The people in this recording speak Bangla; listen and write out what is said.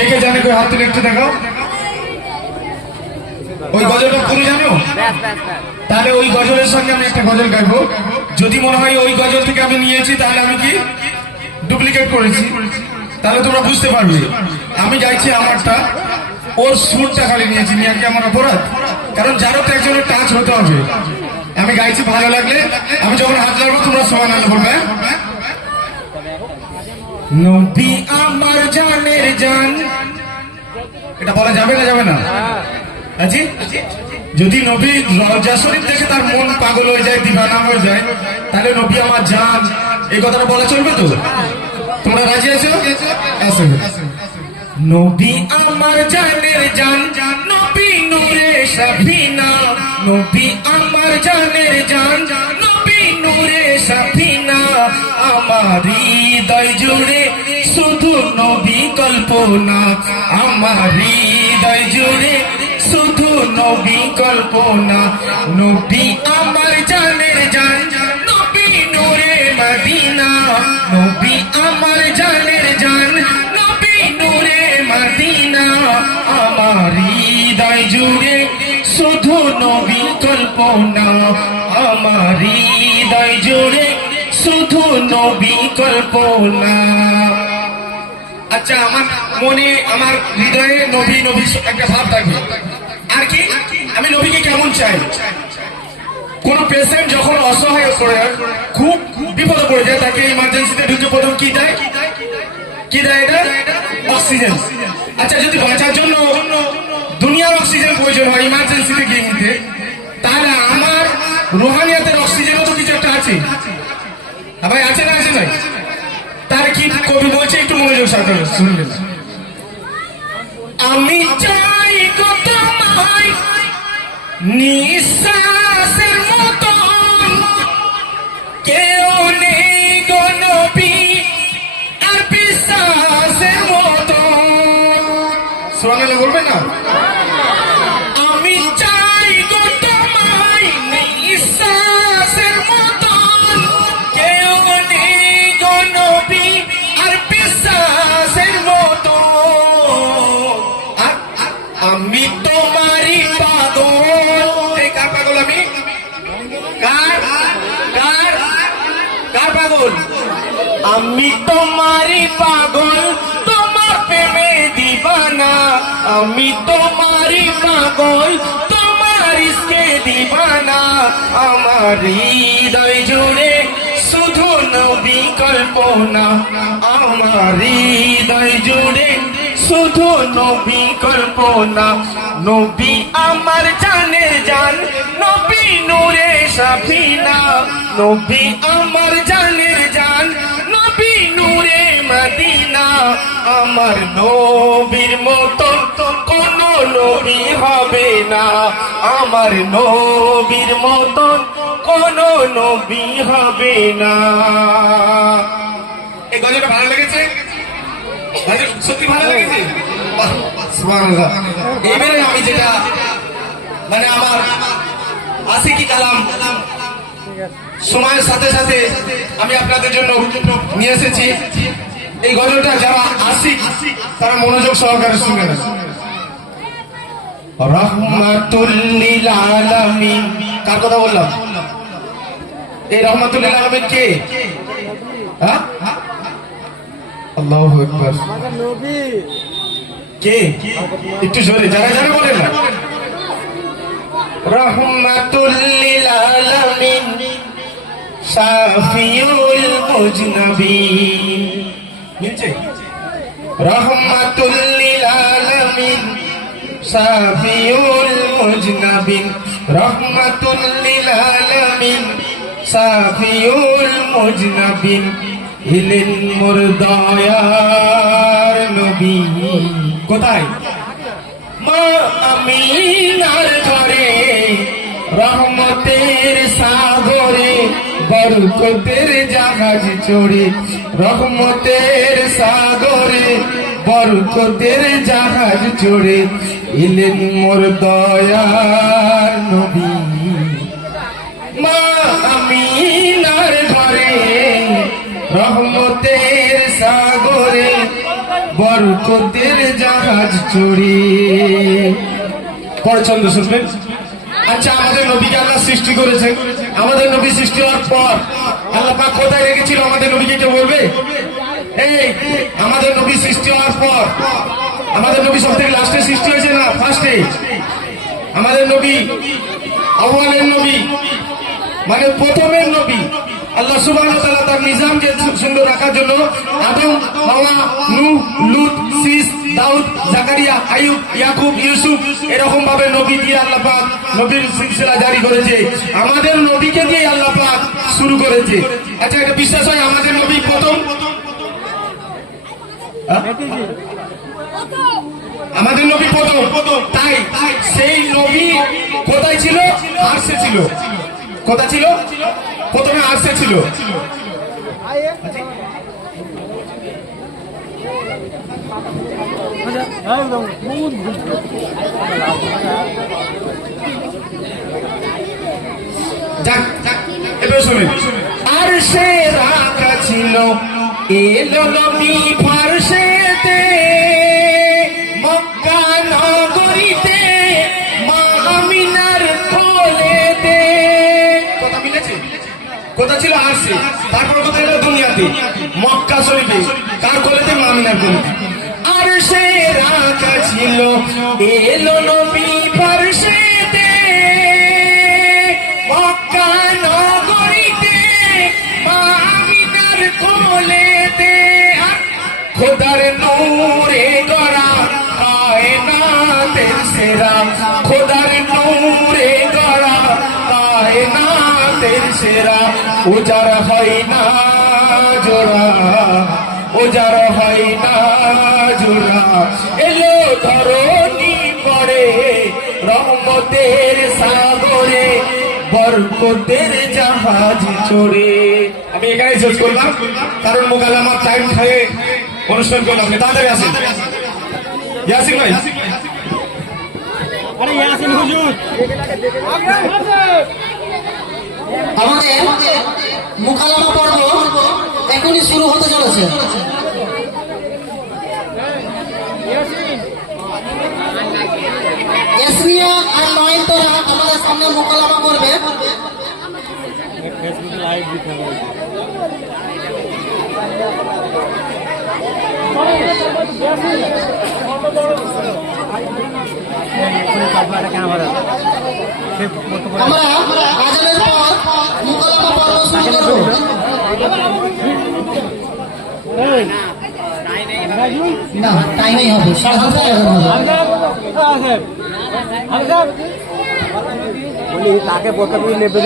কে কে জানে কই হাত তুলে একটু দেখাও। ওই গজলটা পুরো জানো? তাহলে ওই গজলের সঙ্গে আমি একটা গজল গাইবো। যদি মনে হয় ওই গজল থেকে আমি নিয়েছি তাহলে আমি কি ডুপ্লিকেট করেছি, তাহলে তোমরা বুঝতে পারবে। আমি গাইছি আমারটা, ওর সুরটা খালি নিয়েছি, নিয়ে কি আমার অপরাধ? কারণ যারও তো একজনের টাচ হতে হবে। আমি গাইছি, ভালো লাগলে আমি যখন হাত লাগবো তোমরা সুবহানাল্লাহ বলবে। নবী আমার জানের জান, এটা বলা যাবে না? যাবে না? আজি যদি নবী রওজা শরীফ দেখে তার মন পাগল হয়ে যায়, দিবানা হয়ে যায়, তাহলে নবী আমার জান এই কথাটা বলা চলবে তো? তোমরা রাজি আছো? নবী আমার জানের জান, নবী নূরে সাফিনা, নবী আমার জানের জান, নবী নূরে সাফিনা, আমার হৃদয় জুড়ে শুধু নবী কল্পনা, আমার হৃদয় জুড়ে শুধু নবী কল্পনা, নবী আমার জানের জান, নবী নূরে মদিনা, নবী আমার জানের জান, নবী নূরে মদিনা, আমার হৃদয় জুড়ে শুধু নবী কল্পনা, আমার হৃদয় জুড়ে শুধু নবী কল্পনা। আচ্ছা, আমার মনে আমার হৃদয়ে নবী নবী একটা ভাব থাকবে। আর কি আমি নবীকে কেমন চাই? কোন পেশেন্ট যখন অসহায় পড়ে যায়, খুব বিপদে পড়ে যায়, তাকে ইমার্জেন্সিতে ঢুকে প্রথম কি দেয়? কি দেয়? এটা অক্সিজেন। আচ্ছা, যদি বাঁচার জন্য দুনিয়ার অক্সিজেন প্রয়োজন হয় ইমার্জেন্সিতে গিয়ে নিতে, তাহলে আমার রুহানিয়াতের অক্সিজেনও তো কিছু একটা আছে। ভাই আছে না? আছে না? তার কি কবি বলছে একটু মনোযোগ সহকারে শুনলেন। আমি চাই কত মাই নিঃশ্বাসের মতো, কেউ নেই গো নবী আর বিশ্বাসের মতো। সুবহানাল্লাহ বলবেন না? আমি চাই গো তোমায় নিঃশ্বাসের মতো, কেউ নেই গো নবী আর বিশ্বাসের মতো। আমি তোমারই পাগল। এই কার পাগল? আমি কার কার কার পাগল? আমি তোমারই পাগল, তোমার প্রেমে দিবানা, আমি তোমারই পাগল, তোমার ইশকে দিবানা, আমার হৃদয় জুড়ে শুধু নবী কল্পনা, আমার হৃদয় জুড়ে শুধু নবী কল্পনা, নবী আমার জানের জান, নবী নূরে সাফিনা, নবী আমার জানের জান, নবী নূরে মদিনা, আমার নবীর মতন কোন নবী হবে না, আমার নবীর মতন কোন নবী হবে না। এই গজলটা ভালো লেগেছে? সত্যি ভালো লেগেছে? সুবহানাল্লাহ। এবারে আমি যেটা মানে আমার আশিকি কালাম সময়ের সাথে সাথে আমি আপনাদের জন্য নিয়ে এসেছি। এই গজলটা যারা আশিক তারা মনোযোগ সহকারে শুনবেন। রহমাতুল লিল আলামিন, কার কথা বললাম? এই রহমাতুল লিল আলামিন কে? হ্যাঁ, আল্লাহু আকবার। কে? একটু জোরে যারা যারা বলেন না। রহমাতুল লিল আলামিন শাফিউল মুজনাবিন। নিচে রহমাতুল লিল আলামিন শাফিউল মুজনাবিন, রহমাতুল লিল আলামিন শাফিউল মুজনাবিন, ইলেন মোর দয়ার নবী। কোথায়? মা আমিনার ঘরে, রহমতের সাগরে, বরকতের জাহাজ চড়ে, রহমতের সাগরে, বরকতের জাহাজ চড়ে, ইলেন মোর দয়ার নবী। মা আমিনার ঘরে, রহমতের সাগরে, বরকতের জাহাজ চড়ে। পরে ছন্দ শুনবেন। আচ্ছা, আমাদের নবীকে আল্লাহ সৃষ্টি করেছেন। আমাদের নবী সৃষ্টি হওয়ার পর আল্লাহ পাক কোথায় রেখেছিল আমাদের নবীকে কেউ বলবে? এই আমাদের নবী সৃষ্টি হওয়ার পর আমাদের নবী সব থেকে লাস্টে সৃষ্টি হয়েছে না ফার্স্টে? আমাদের নবী আউয়ালের নবী, মানে প্রথমের নবী। আল্লাহ সুবহানাহু ওয়া তাআলা তার নিজামকে সুন্দর রাখার জন্য আদম, হাওয়া, নূহ, লূত, শীস, দাউদ, জাকারিয়া, আইয়ুব, ইয়াকুব, ইউসুফ এরকম ভাবে নবী দিয়ে আল্লাহ পাক নবীর সিলসিলা জারি করেছে। আমাদের নবীকে দিয়ে আল্লাহ পাক শুরু করেছে। আচ্ছা, এটা বিশ্বাস হয় আমাদের নবী প্রথম? আমাদের নবী প্রথম। তাই সেই নবী কোথায় ছিল? আরশে ছিল। কোথায় ছিল? প্রথমে আরশে ছিল। এবার শুনুন, আরশে রাখা ছিল, এলো নবী ফারশেতে, মক্কা নগরীতে, মা আমিনার কোলেতে। কথা মিলেছে? কোথা ছিল? আরশে। তারপর কোথায় এলো? দুনিয়াতে, মক্কা শরীফে। কার কোলেতে? মা আমিনার কোলেতে। আরশে রাখা ছিল, এলো নবী ফারশেতে, মক্কা নগরীতে, মা আমিনার কোলেতে। খোদার নূরে গড়া কায়নাতের সেরা, খোদার নূরে গড়া কায়নাতের সেরা। উজার হয় না জোড়া, উজার হয় না জোড়া, এলো ধরণী পড়ে রহমতের সাগরে, বরকতের জাহাজ চড়ে। আমি এখানে শেষ করলাম, কারণ মোকাল আমার টাইম খায়ে অনুষ্ঠান করলাম। তাড়াতাড়ি আসেন ইয়াসিন ভাই। আরে ইয়াসিন হুজুর, আমাদের মুকালামা পর্ব এখনই শুরু হতে চলেছে। ইয়াসমিয়া আর নয়নতারা আমাদের সামনে মুকালামা করবে। ফেসবুকে লাইভ দিতে হবে। আমরা আজানের পর মুকালামা পর্ব শুরু করব। না, টাইমেই হবে, 7:30 হবে। বলি তাকে বোকা নেবে।